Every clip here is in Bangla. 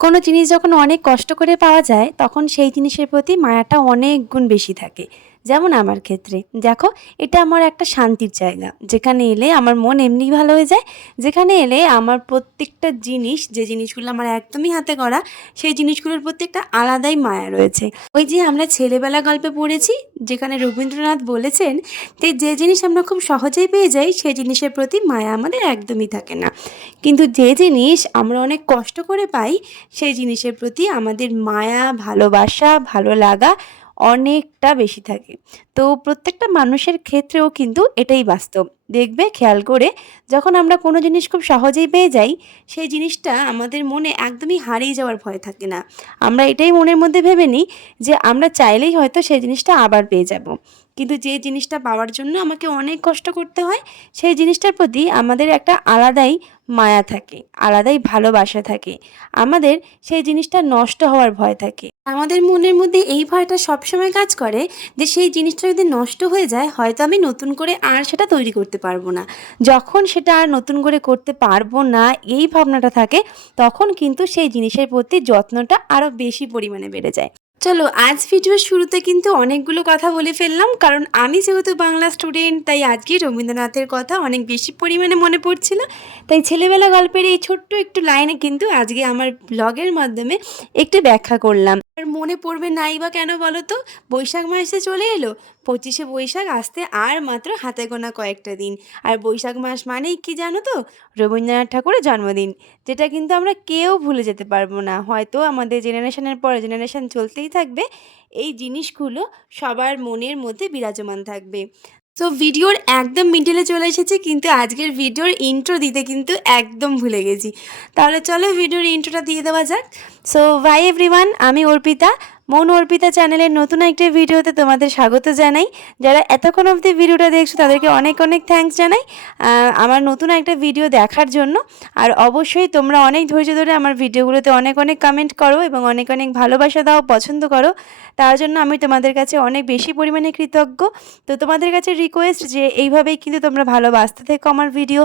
কোনো জিনিস যখন অনেক কষ্ট করে পাওয়া যায়, তখন সেই জিনিসের প্রতি মায়াটা অনেক গুণ বেশি থাকে। যেমন আমার ক্ষেত্রে। দেখো, এটা আমার একটা শান্তির জায়গা। যেখানে এলে আমার মন এমনি ভালো হয়ে যায়। যেখানে এলে আমার প্রত্যেকটা জিনিস, যে জিনিসগুলো আমার একদমই হাতে করা, সেই জিনিসগুলোর প্রতি একটা আলাদাই মায়া রয়েছে। ওই যে আমরা ছেলেবেলা গল্পে পড়েছি, যেখানে রবীন্দ্রনাথ বলেছেন যে যে জিনিস আমরা খুব সহজেই পেয়ে যাই সেই জিনিসের প্রতি মায়া আমাদের একদমই থাকে না। কিন্তু যে জিনিস আমরা অনেক কষ্ট করে পাই, সেই জিনিসের প্রতি আমাদের মায়া, ভালোবাসা, ভালো লাগা অনেকটা বেশি থাকে। তো প্রত্যেকটা মানুষের ক্ষেত্রেও কিন্তু এটাই বাস্তব। দেখবে, খেয়াল করে যখন আমরা কোনো জিনিস খুব সহজেই পেয়ে যাই, সেই জিনিসটা আমাদের মনে একদমই হারিয়ে যাওয়ার ভয় থাকে না। আমরা এটাই মনের মধ্যে ভেবে নিই যে আমরা চাইলেই হয়তো সেই জিনিসটা আবার পেয়ে যাব। কিন্তু যে জিনিসটা পাওয়ার জন্য আমাকে অনেক কষ্ট করতে হয়, সেই জিনিসটার প্রতি আমাদের একটা আলাদাই মায়া থাকে, আলাদাই ভালোবাসা থাকে। আমাদের সেই জিনিসটা নষ্ট হওয়ার ভয় থাকে। আমাদের মনের মধ্যে এই ভয়টা সবসময় কাজ করে যে সেই জিনিসটা যদি নষ্ট হয়ে যায়, হয়তো আমি নতুন করে আর সেটা তৈরি করতে পারব না। যখন সেটা আর নতুন করে করতে পারব না, এই ভাবনাটা থাকে, তখন কিন্তু সেই জিনিসের প্রতি যত্নটা আরও বেশি পরিমাণে বেড়ে যায়। চলো, আজ ভিডিওর শুরুতে কিন্তু অনেকগুলো কথা বলে ফেললাম, কারণ আমি যেহেতু বাংলা স্টুডেন্ট, তাই আজকে রবীন্দ্রনাথের কথা অনেক বেশি পরিমাণে মনে পড়ছিল। তাই ছেলেবেলা গল্পের এই ছোট্ট একটু লাইনে কিন্তু আজকে আমার ব্লগের মাধ্যমে একটু ব্যাখ্যা করলাম। আর মনে পড়বে নাই বা কেন বলো তো বৈশাখ মাসে চলে এলো। পঁচিশে বৈশাখ আসতে আর মাত্র হাতে গোনা কয়েকটা দিন। আর বৈশাখ মাস মানেই কি জানো তো? রবীন্দ্রনাথ ঠাকুরের জন্মদিন, যেটা কিন্তু আমরা কেউ ভুলে যেতে পারব না। হয়তো আমাদের জেনারেশনের পর জেনারেশন চলতেই থাকবে। এই জিনিসগুলো সবার মনের মধ্যে বিরাজমান থাকবে। তো ভিডিওর একদম মিডিলে চলে এসেছে, কিন্তু আজকের ভিডিওর ইন্ট্রো দিতে কিন্তু একদম ভুলে গেছি। তাহলে চলো ভিডিওর ইন্ট্রোটা দিয়ে দেওয়া যাক। সো ভাই এভরিওয়ান আমি অর্পিতা মন অর্পিতা চ্যানেলের নতুন একটা ভিডিওতে তোমাদের স্বাগত জানাই। যারা এতক্ষণ অবধি ভিডিওটা দেখছ, তাদেরকে অনেক অনেক থ্যাঙ্কস জানাই। আমার নতুন একটা ভিডিও দেখার জন্য। আর অবশ্যই তোমরা অনেক ধৈর্য ধরে আমার ভিডিওগুলোতে অনেক অনেক কমেন্ট করো এবং অনেক অনেক ভালোবাসা দাও, পছন্দ করো। তার জন্য আমি তোমাদের কাছে অনেক বেশি পরিমাণে কৃতজ্ঞ। তো তোমাদের কাছে রিকোয়েস্ট যে এইভাবেই কিন্তু তোমরা ভালোবাসতে থেকো আমার ভিডিও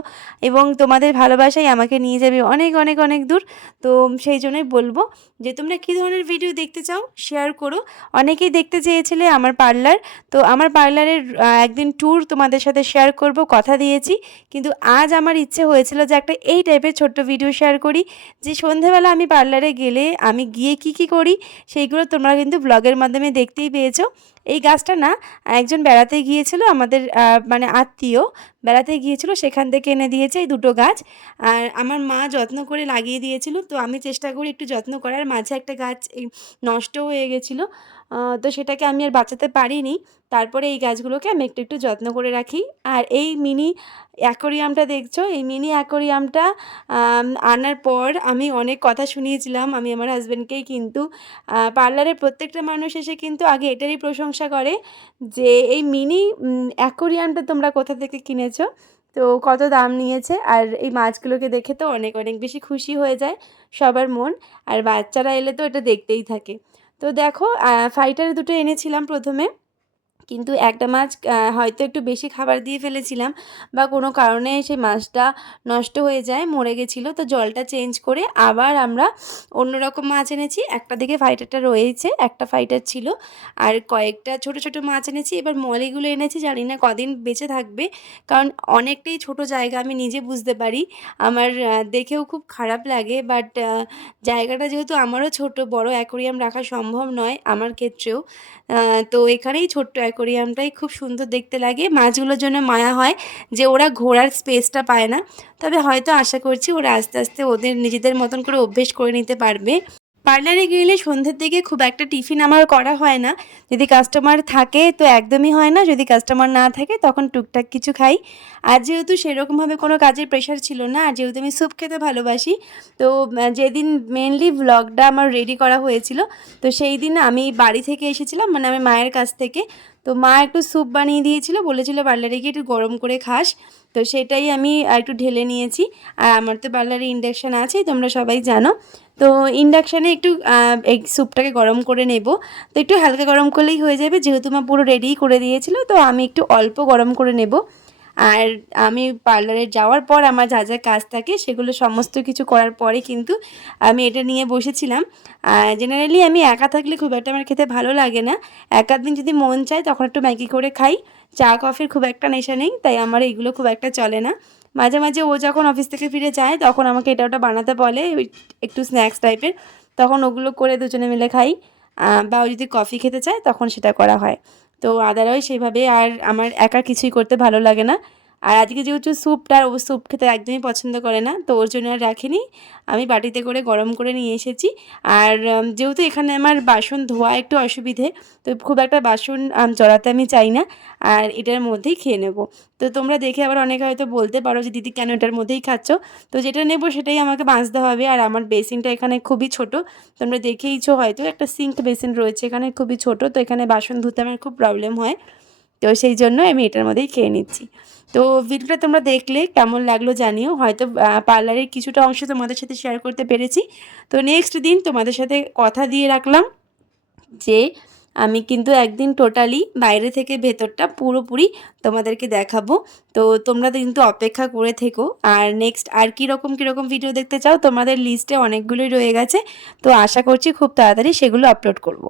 এবং তোমাদের ভালোবাসাই আমাকে নিয়ে যাবে অনেক অনেক অনেক দূর। তো সেই জন্যই বলব যে তোমরা কী ধরনের ভিডিও দেখতে চাও শেয়ার করো। অনেকেই দেখতে চেয়েছিলে আমার পার্লার তো আমার পার্লারের একদিন ট্যুর তোমাদের সাথে শেয়ার করব, কথা দিয়েছি। কিন্তু আজ আমার ইচ্ছে হয়েছিল যে একটা এই টাইপের ছোট্ট ভিডিও শেয়ার করি, যে সন্ধেবেলা আমি পার্লারে গেলে আমি গিয়ে কি কি করি, সেইগুলো তোমরা কিন্তু ব্লগের মাধ্যমে দেখতেই পেয়েছ। এই গাছটা না, একজন বেড়াতে গিয়েছিল, আমাদের মানে আত্মীয় বেড়াতে গিয়েছিল, সেখান থেকে এনে দিয়েছে এই দুটো গাছ। আর আমার মা যত্ন করে লাগিয়ে দিয়েছিল, তো আমি চেষ্টা করি একটু যত্ন করার। মাঝে একটা গাছ নষ্ট হয়ে গেছিল তো সেটাকে আমি আর বাঁচাতে পারিনি। তারপরে এই গাছগুলোকে আমি একটু একটু যত্ন করে রাখি। আর এই মিনি অ্যাকোরিয়ামটা দেখছ? এই মিনি অ্যাকোরিয়ামটা আনার পর আমি অনেক কথা শুনিয়েছিলাম। আমি আমার হাজব্যান্ডকেই কিন্তু পার্লারের প্রত্যেকটা মানুষ এসে কিন্তু আগে এটারই প্রশংসা করে যে এই মিনি অ্যাকোরিয়ামটা তোমরা কোথা থেকে কিনেছো? তো কত দাম নিয়েছে? আর এই মাছগুলোকে দেখে তো অনেক অনেক বেশি খুশি হয়ে যায় সবার মন। আর বাচ্চারা এলে তো এটা দেখতেই থাকে। তো দেখো ফাইটার দুটো এনেছিলাম প্রথমে। কিন্তু একটা মাছ হয়তো একটু বেশি খাবার দিয়ে ফেলেছিলাম, বা কোনো কারণে সেই মাছটা নষ্ট হয়ে যায়, মরে গেছিল, তো জলটা চেঞ্জ করে আবার আমরা অন্যরকম মাছ এনেছি। একটা দিকে ফাইটারটা রয়েছে, একটা ফাইটার ছিল, আর কয়েকটা ছোট ছোট মাছ এনেছি, এবার মলিগুলো এনেছি, জানি না কদিন বেঁচে থাকবে, কারণ অনেকটাই ছোট জায়গা, আমি নিজে বুঝতে পারি। আমার দেখেও খুব খারাপ লাগে বাট জায়গাটা যেহেতু আমারও ছোট, বড় অ্যাকোরিয়াম রাখা সম্ভব নয়, আমার ক্ষেত্রেও। তো এখানেই ছোট্ট অ্যাকোরিয়ামটাই খুব সুন্দর দেখতে লাগে। মাছগুলোর জন্য মায়া হয় যে ওরা ঘোরার স্পেসটা পায় না। তবে হয়তো আশা করছি ওরা আস্তে আস্তে ওদের নিজেদের মতন করে অভ্যেস করে নিতে পারবে। পার্লারে গেলে সন্ধ্যের দিকে খুব একটা টিফিন আমার করা হয় না। যদি কাস্টমার থাকে তো একদমই হয় না। যদি কাস্টমার না থাকে তখন টুকটাক কিছু খাই। আর যেহেতু সেরকমভাবে কোনো কাজের প্রেশার ছিল না, আর যেহেতু আমি স্যুপ খেতে ভালোবাসি, তো যেদিন মেনলি ভ্লগটা আমার রেডি করা হয়েছিল, তো সেই দিন আমি বাড়ি থেকে এসেছিলাম। মানে আমি মায়ের কাছ থেকে। তো মা একটু স্যুপ বানিয়ে দিয়েছিল, বলেছিল পার্লারে গিয়ে একটু গরম করে খাস। তো সেটাই আমি একটু ঢেলে নিয়েছি। আর আমার তো পার্লারে ইন্ডাকশান আছেই তোমরা সবাই জানো। তো ইন্ডাকশানে একটু এই স্যুপটাকে গরম করে নেব। তো একটু হালকা গরম করলেই হয়ে যাবে, যেহেতু মা পুরো রেডি করে দিয়েছিল, তো আমি একটু অল্প গরম করে নেব। আর আমি পার্লারে যাওয়ার পর আমার যা যা কাজ থাকে সেগুলো সমস্ত কিছু করার পরে কিন্তু আমি এটা নিয়ে বসেছিলাম। জেনারেলি আমি একা থাকলে খুব একটা আমার খেতে ভালো লাগে না। একার দিন যদি মন চায় তখন একটু ম্যাগি করে খাই। চা, কফির খুব একটা নেশা নেই, তাই আমার এইগুলো খুব একটা চলে না। মাঝে মাঝে ও যখন অফিস থেকে ফিরে যায় তখন আমাকে এটা ওটা বানাতে বলে একটু স্ন্যাক্স টাইপের তখন ওগুলো করে দুজনে মিলে খাই। বা ও যদি কফি খেতে চায় তখন সেটা করা হয়। তো আদারওয়াইজ সেইভাবে আর আমার একা কিছুই করতে ভালো লাগে না। আর আজকে যেহেতু স্যুপটা ও স্যুপ খেতে একদমই পছন্দ করে না, তো ওর জন্য আর রাখিনি। আমি বাটিতে করে গরম করে নিয়ে এসেছি। আর যেহেতু এখানে আমার বাসন ধোয়া একটু অসুবিধে, তো খুব একটা বাসন জড়াতে আমি চাই না। আর এটার মধ্যেই খেয়ে নেব। তো তোমরা দেখে আবার অনেকে হয়তো বলতে পারো যে, দিদি, কেন এটার মধ্যেই খাচ্ছ? তো যেটা নেব সেটাই আমাকে বাঁচতে হবে। আর আমার বেসিনটা এখানে খুবই ছোট। তোমরা দেখেইছো হয়তো একটা সিঙ্ক বেসিন রয়েছে এখানে খুবই ছোট, তো এখানে বাসন ধুতে আমার খুব প্রবলেম হয়। তো সেই জন্য আমি এটার মধ্যেই খেয়ে নিচ্ছি। তো ভিডিওটা তোমরা দেখলে কেমন লাগল জানিও। হয়তো পার্লারের কিছুটা অংশ তোমাদের সাথে শেয়ার করতে পেরেছি। তো নেক্সট দিন তোমাদের সাথে কথা দিয়ে রাখলাম যে, আমি কিন্তু একদিন টোটালি বাইরে থেকে ভেতরটা পুরোপুরি তোমাদেরকে দেখাবো। তো তোমরা কিন্তু অপেক্ষা করে থেকো। আর নেক্সট আর কীরকম কীরকম ভিডিও দেখতে চাও, তোমাদের লিস্টে অনেকগুলোই রয়ে গেছে। তো আশা করছি খুব তাড়াতাড়ি সেগুলো আপলোড করব।